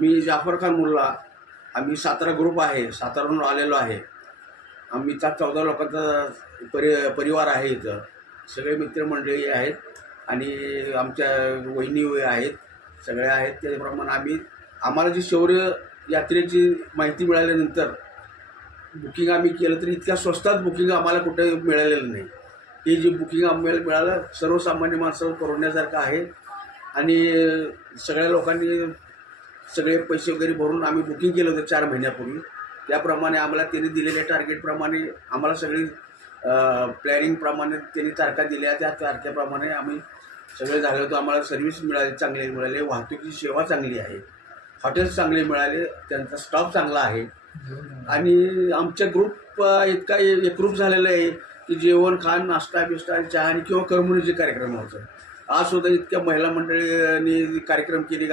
मी जाफर खान मुल्ला. आम्ही सातारा ग्रुप आहे, साताराहून आलेलो आहे. आम्हीचा 14 लोकांचा परिवार आहे. इथं सगळे मित्रमंडळी आहेत आणि आमच्या वहिनी आहेत, सगळ्या आहेत. त्याप्रमाणे आम्हाला जी शौर्य यात्रेची माहिती मिळाल्यानंतर बुकिंग आम्ही केलं, तरी इतक्या स्वस्तात बुकिंग आम्हाला कुठे मिळालेलं नाही. ही जी बुकिंग आम्हाला मिळालं सर्वसामान्य माणसाला परवडण्यासारखं आहे. आणि सगळ्या लोकांनी सगळे पैसे वगैरे भरून आम्ही बुकिंग केलं होतं 4 महिन्यापूर्वी. त्याप्रमाणे आम्हाला त्यांनी दिलेल्या टार्गेटप्रमाणे आम्हाला सगळी प्लॅनिंगप्रमाणे त्यांनी तारखा दिल्या. त्या तारखेप्रमाणे आम्ही सगळे झाले होतो. आम्हाला सर्व्हिस चांगली मिळाली, वाहतुकीची सेवा चांगली आहे, हॉटेल्स चांगले मिळाले, त्यांचा स्टाफ चांगला आहे. आणि आमच्या ग्रुप इतका एकरूप झालेला आहे की जेवण खाण नाश्ता बिष्टा चहा आणि किंवा करमणुकीचे कार्यक्रम होतं. आज सुद्धा इतक्या महिला मंडळींनी कार्यक्रम केले.